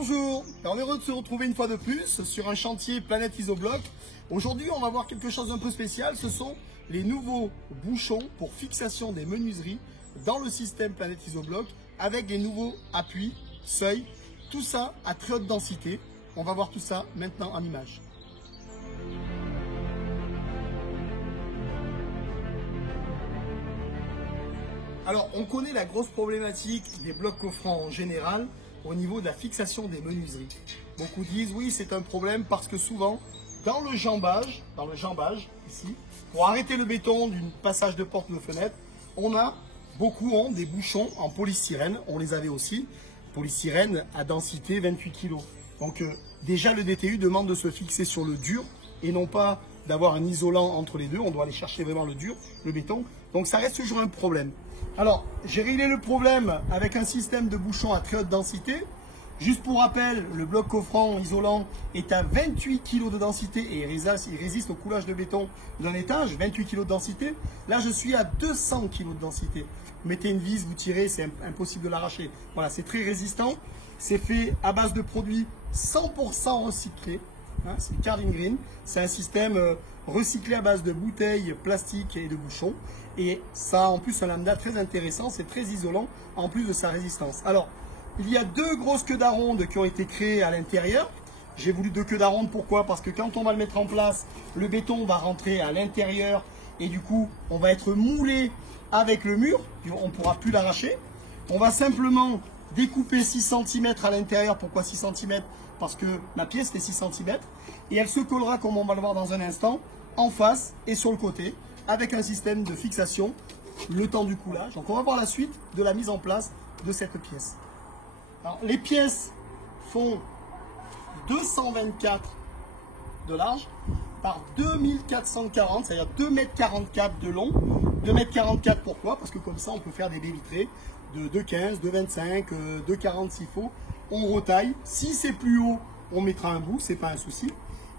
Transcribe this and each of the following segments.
Bonjour, on est heureux de se retrouver une fois de plus sur un chantier Planète Isobloc. Aujourd'hui, on va voir quelque chose d'un peu spécial. Ce sont les nouveaux bouchons pour fixation des menuiseries dans le système Planète Isobloc avec des nouveaux appuis, seuils, tout ça à très haute densité. On va voir tout ça maintenant en images. Alors, on connaît la grosse problématique des blocs coffrants en général au niveau de la fixation des menuiseries. Beaucoup disent oui, c'est un problème parce que souvent, dans le jambage ici, pour arrêter le béton d'une passage de porte ou de fenêtre, beaucoup ont des bouchons en polystyrène. On les avait aussi, polystyrène à densité 28 kg. Donc déjà le DTU demande de se fixer sur le dur et non pas d'avoir un isolant entre les deux. On doit aller chercher vraiment le dur, le béton. Donc ça reste toujours un problème. Alors, j'ai réglé le problème avec un système de bouchons à très haute densité. Juste pour rappel, le bloc coffrant isolant est à 28 kg de densité et il résiste au coulage de béton d'un étage, 28 kg de densité. Là, je suis à 200 kg de densité. Vous mettez une vis, vous tirez, c'est impossible de l'arracher. Voilà, c'est très résistant. C'est fait à base de produits 100% recyclés. Hein, c'est Cardin Green. C'est un système recyclé à base de bouteilles, plastiques et de bouchons. Et ça a en plus un lambda très intéressant, c'est très isolant en plus de sa résistance. Alors, il y a deux grosses queues d'aronde qui ont été créées à l'intérieur. J'ai voulu deux queues d'aronde, pourquoi? Parce que quand on va le mettre en place, le béton va rentrer à l'intérieur et du coup, on va être moulé avec le mur, on ne pourra plus l'arracher. On va simplement découper 6 cm à l'intérieur. Pourquoi 6 cm? Parce que ma pièce fait 6 cm et elle se collera, comme on va le voir dans un instant, en face et sur le côté avec un système de fixation le temps du coulage. Donc on va voir la suite de la mise en place de cette pièce. Alors, les pièces font 224 de large par 2440, c'est-à-dire 2,44 m de long. 2,44 m pourquoi? Parce que comme ça on peut faire des baies vitrées de 2,15, 2,25, 2,40 s'il faut. On retaille. Si c'est plus haut, on mettra un bout, c'est pas un souci.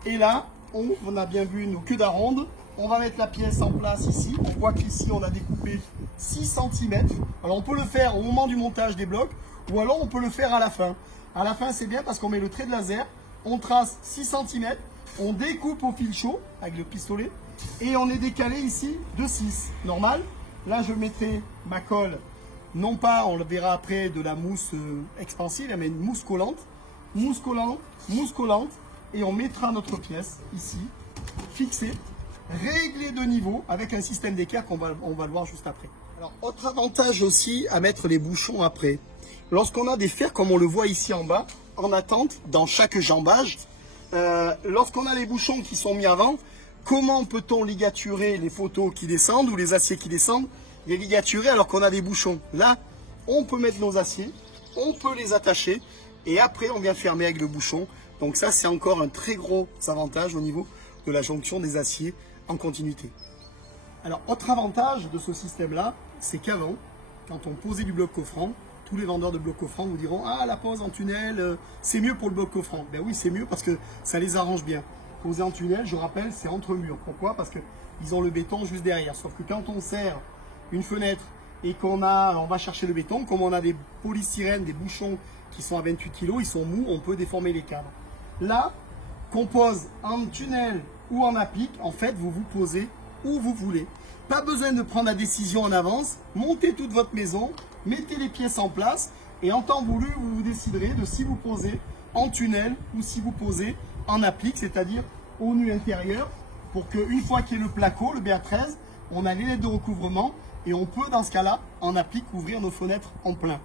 Et là, on a bien vu nos queues d'aronde. On va mettre la pièce en place ici. On voit qu'ici, on a découpé 6 cm. Alors, on peut le faire au moment du montage des blocs ou alors on peut le faire à la fin. À la fin, c'est bien parce qu'on met le trait de laser, on trace 6 cm, on découpe au fil chaud avec le pistolet et on est décalé ici de 6. Normal. Là, je mettrai ma colle. Non pas, on le verra après, de la mousse expansive, mais une mousse collante. Mousse collante, mousse collante. Et on mettra notre pièce ici, fixée, réglée de niveau, avec un système d'équerre qu'on va le voir juste après. Alors, autre avantage aussi à mettre les bouchons après. Lorsqu'on a des fers, comme on le voit ici en bas, en attente, dans chaque jambage, lorsqu'on a les bouchons qui sont mis avant, comment peut-on ligaturer les photos qui descendent ou les aciers qui descendent? Les ligaturer alors qu'on a des bouchons. Là, on peut mettre nos aciers, on peut les attacher et après on vient fermer avec le bouchon. Donc ça, c'est encore un très gros avantage au niveau de la jonction des aciers en continuité. Alors, autre avantage de ce système-là, c'est qu'avant, quand on posait du bloc coffrant, tous les vendeurs de blocs coffrants vous diront « Ah, la pose en tunnel, c'est mieux pour le bloc coffrant. » Ben oui, c'est mieux parce que ça les arrange bien. Poser en tunnel, je rappelle, c'est entre murs. Pourquoi? Parce qu'ils ont le béton juste derrière. Sauf que quand on serre une fenêtre et on va chercher le béton, comme on a des polystyrènes, des bouchons qui sont à 28 kg, ils sont mous, on peut déformer les cadres. Là, qu'on pose en tunnel ou en applique, en fait, vous vous posez où vous voulez. Pas besoin de prendre la décision en avance, montez toute votre maison, mettez les pièces en place et en temps voulu, vous vous déciderez de si vous posez en tunnel ou si vous posez en applique, c'est-à-dire au nu intérieur, pour qu'une fois qu'il y ait le placo, le BA13, on a les lettres de recouvrement et on peut, dans ce cas-là, en applique, ouvrir nos fenêtres en plein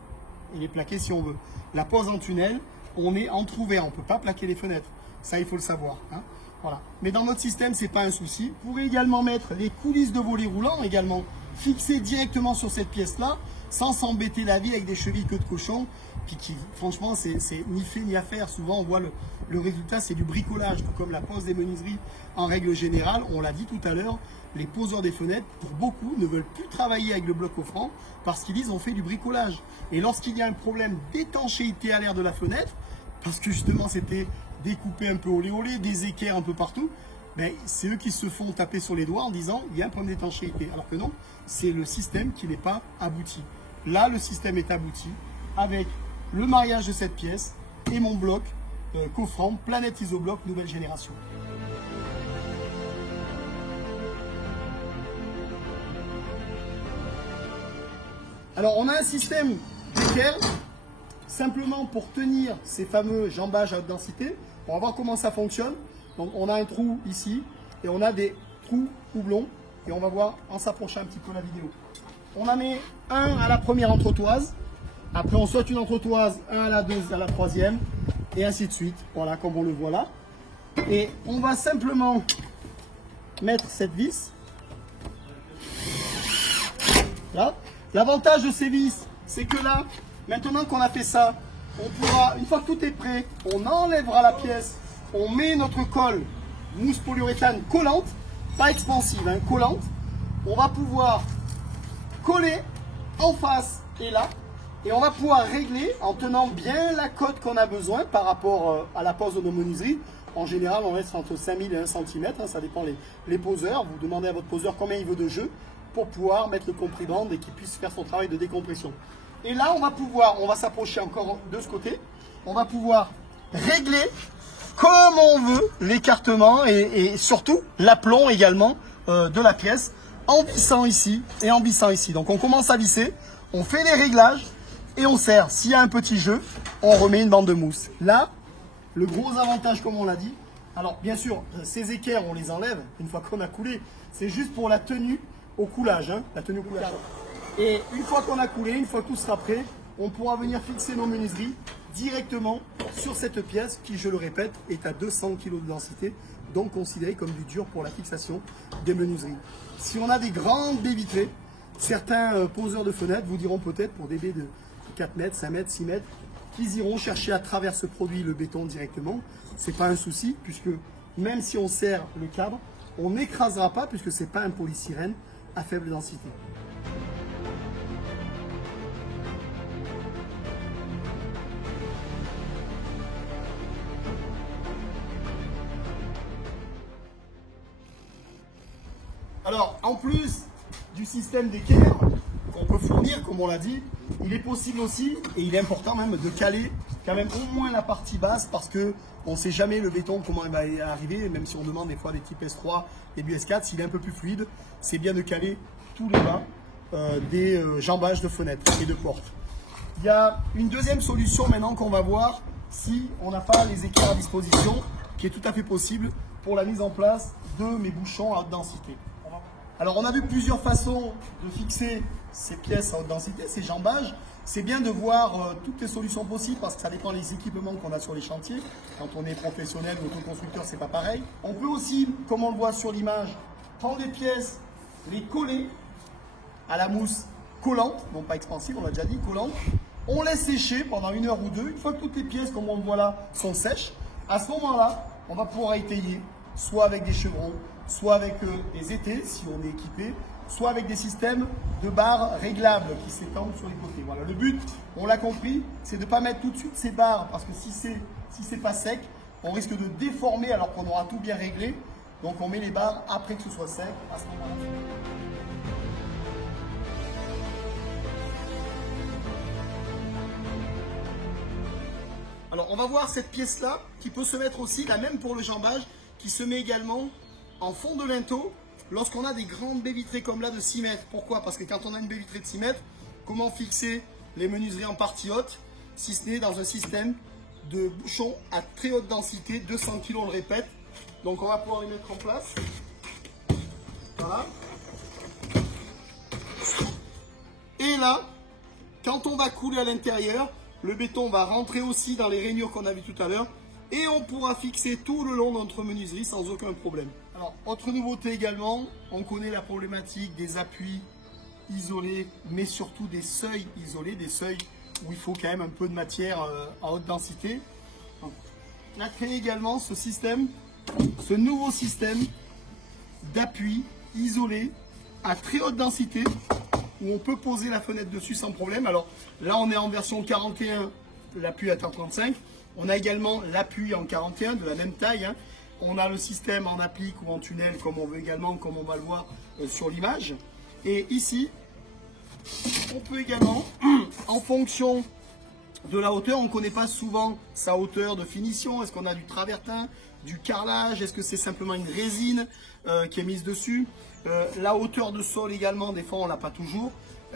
et les plaquer si on veut. La pose en tunnel, on est entrouvert, on ne peut pas plaquer les fenêtres. Ça, il faut le savoir. Hein. Voilà. Mais dans notre système, ce n'est pas un souci. Vous pourrez également mettre les coulisses de volets roulants, également fixées directement sur cette pièce-là, sans s'embêter la vie avec des chevilles queue de cochon. Puis qui, franchement, c'est ni fait ni à faire. Souvent, on voit le résultat, c'est du bricolage, tout comme la pose des menuiseries en règle générale. On l'a dit tout à l'heure, les poseurs des fenêtres, pour beaucoup, ne veulent plus travailler avec le bloc coffrant parce qu'ils disent on fait du bricolage. Et lorsqu'il y a un problème d'étanchéité à l'air de la fenêtre, parce que justement c'était découpé un peu olé olé, des équerres un peu partout, ben, c'est eux qui se font taper sur les doigts en disant il y a un problème d'étanchéité. Alors que non, c'est le système qui n'est pas abouti. Là, le système est abouti avec le mariage de cette pièce, et mon bloc coffrant Planète Isobloc nouvelle génération. Alors on a un système d'équerre simplement pour tenir ces fameux jambages à haute densité. On va voir comment ça fonctionne. Donc on a un trou ici et on a des trous houblons et on va voir en s'approchant un petit peu la vidéo. On en met un à la première entretoise, après on saute une entretoise, un à la deuxième, à la troisième et ainsi de suite. Voilà comme on le voit là. Et on va simplement mettre cette vis. Là. L'avantage de ces vis, c'est que là, maintenant qu'on a fait ça, on pourra, une fois que tout est prêt, on enlèvera la pièce, on met notre colle mousse polyuréthane collante, pas expansive, hein, collante. On va pouvoir coller en face et là, et on va pouvoir régler en tenant bien la cote qu'on a besoin par rapport à la pose de nos menuiseries. En général, on reste entre 5000 et 1 cm, hein, ça dépend les poseurs. Vous demandez à votre poseur combien il veut de jeu pour pouvoir mettre le comprimand et qu'il puisse faire son travail de décompression. Et là, on va s'approcher encore de ce côté. On va pouvoir régler comme on veut l'écartement et surtout l'aplomb également de la pièce en vissant ici et en vissant ici. Donc on commence à visser, on fait les réglages et on serre. S'il y a un petit jeu, on remet une bande de mousse. Là, le gros avantage comme on l'a dit, alors bien sûr, ces équerres, on les enlève une fois qu'on a coulé. C'est juste pour la tenue au coulage, hein, la tenue au coulage. Et une fois qu'on a coulé, une fois que tout sera prêt, on pourra venir fixer nos menuiseries directement sur cette pièce qui, je le répète, est à 200 kg de densité, donc considérée comme du dur pour la fixation des menuiseries. Si on a des grandes baies vitrées, certains poseurs de fenêtres vous diront peut-être pour des baies de 4 mètres, 5 mètres, 6 mètres, qu'ils iront chercher à travers ce produit le béton directement. Ce n'est pas un souci, puisque même si on serre le cadre, on n'écrasera pas, puisque ce n'est pas un polystyrène à faible densité. Alors, en plus du système d'équerre qu'on peut fournir, comme on l'a dit, il est possible aussi, et il est important même, de caler quand même au moins la partie basse, parce que on ne sait jamais le béton comment il va arriver, même si on demande des fois des types S3, début S4, s'il est un peu plus fluide, c'est bien de caler tout le bas des jambages de fenêtres et de portes. Il y a une deuxième solution maintenant qu'on va voir si on n'a pas les équerres à disposition, qui est tout à fait possible pour la mise en place de mes bouchons à haute densité. Alors on a vu plusieurs façons de fixer ces pièces à haute densité, ces jambages. C'est bien de voir toutes les solutions possibles parce que ça dépend des équipements qu'on a sur les chantiers. Quand on est professionnel ou autoconstructeur, c'est pas pareil. On peut aussi, comme on le voit sur l'image, prendre les pièces, les coller à la mousse collante, non pas expansive, on l'a déjà dit, collante. On laisse sécher pendant 1 heure ou 2. Une fois que toutes les pièces, comme on le voit là, sont sèches, à ce moment-là, on va pouvoir étayer, soit avec des chevrons, soit avec des étais, si on est équipé, soit avec des systèmes de barres réglables qui s'étendent sur les côtés. Voilà, le but, on l'a compris, c'est de ne pas mettre tout de suite ces barres, parce que si c'est pas sec, on risque de déformer alors qu'on aura tout bien réglé. Donc on met les barres après que ce soit sec, à ce moment-là. Alors on va voir cette pièce-là, qui peut se mettre aussi, la même pour le jambage, qui se met également en fond de linteau lorsqu'on a des grandes baies vitrées comme là de 6 mètres. Pourquoi? Parce que quand on a une baie vitrée de 6 mètres, comment fixer les menuiseries en partie haute si ce n'est dans un système de bouchons à très haute densité, 200 kg, on le répète. Donc on va pouvoir les mettre en place. Voilà. Et là, quand on va couler à l'intérieur, le béton va rentrer aussi dans les rainures qu'on a vues tout à l'heure. Et on pourra fixer tout le long de notre menuiserie sans aucun problème. Alors, autre nouveauté également, on connaît la problématique des appuis isolés, mais surtout des seuils isolés, des seuils où il faut quand même un peu de matière à haute densité. Donc, on a créé également ce système, ce nouveau système d'appui isolé à très haute densité, où on peut poser la fenêtre dessus sans problème. Alors là, on est en version 41, l'appui à 35. On a également l'appui en 41 de la même taille. Hein. On a le système en applique ou en tunnel comme on veut également, comme on va le voir sur l'image. Et ici, on peut également, en fonction de la hauteur. On ne connaît pas souvent sa hauteur de finition. Est-ce qu'on a du travertin, du carrelage? Est-ce que c'est simplement une résine qui est mise dessus? La hauteur de sol également, des fois on l'a pas toujours.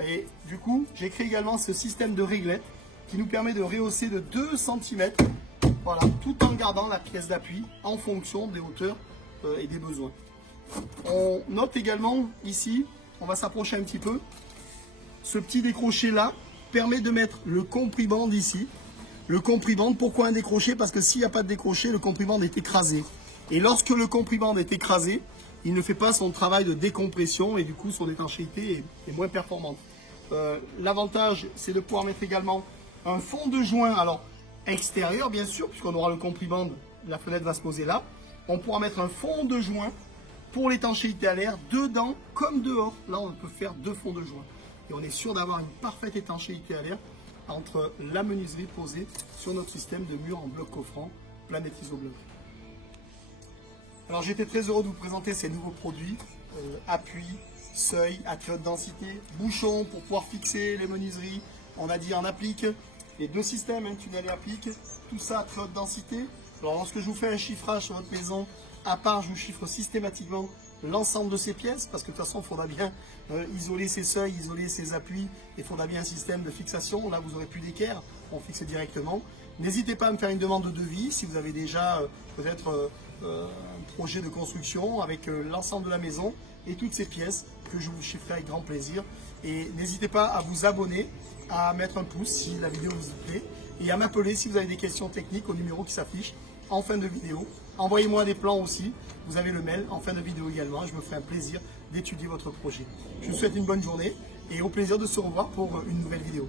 Et du coup, j'ai créé également ce système de réglette qui nous permet de rehausser de 2 cm, voilà, tout en gardant la pièce d'appui en fonction des hauteurs et des besoins. On note également ici, on va s'approcher un petit peu, ce petit décroché là permet de mettre le compriband ici. Le compriband, pourquoi un décroché? Parce que s'il n'y a pas de décroché, le compriband est écrasé. Et lorsque le compriband est écrasé, il ne fait pas son travail de décompression et du coup son étanchéité est moins performante. L'avantage, c'est de pouvoir mettre également un fond de joint, alors extérieur bien sûr, puisqu'on aura le compriband, la fenêtre va se poser là. On pourra mettre un fond de joint pour l'étanchéité à l'air, dedans comme dehors. Là, on peut faire 2 fonds de joint. Et on est sûr d'avoir une parfaite étanchéité à l'air entre la menuiserie posée sur notre système de mur en bloc coffrant Planète Isobloc. Alors j'étais très heureux de vous présenter ces nouveaux produits, appui, seuil à très haute densité, bouchon pour pouvoir fixer les menuiseries, on a dit en applique, les 2 systèmes, tunnel et applique, tout ça à très haute densité. Alors lorsque je vous fais un chiffrage sur votre maison, à part je vous chiffre systématiquement l'ensemble de ces pièces, parce que de toute façon il faudra bien isoler ces seuils, isoler ces appuis, il faudra bien un système de fixation, là vous n'aurez plus d'équerre, on fixe directement. N'hésitez pas à me faire une demande de devis si vous avez déjà peut-être un projet de construction avec l'ensemble de la maison et toutes ces pièces que je vous chiffrerai avec grand plaisir. Et n'hésitez pas à vous abonner, à mettre un pouce si la vidéo vous plaît et à m'appeler si vous avez des questions techniques au numéro qui s'affiche en fin de vidéo. Envoyez-moi des plans aussi, vous avez le mail en fin de vidéo également, je me ferai un plaisir d'étudier votre projet. Je vous souhaite une bonne journée et au plaisir de se revoir pour une nouvelle vidéo.